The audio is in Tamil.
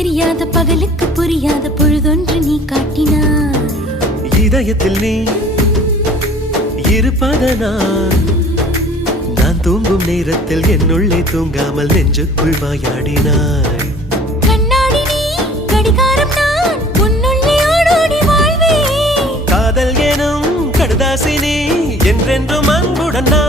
தெரியாத பகலுக்கு புரியாத பொழுதொன்று நீ காட்டினாய். இதயத்தில் நீ இருப்பதனால் நான் தூங்கும் நேரத்தில் என்னுள்ளே தூங்காமல் நெஞ்சுக்குள் வாயாடினாய். கண்ணாடி நீ கடிகாரம் நான் உன்னுள்ளே ஓடோடி வாழ்வே. காதல் எனும் கடுதாசி நீ என்றென்றும் அன்புடன் நான்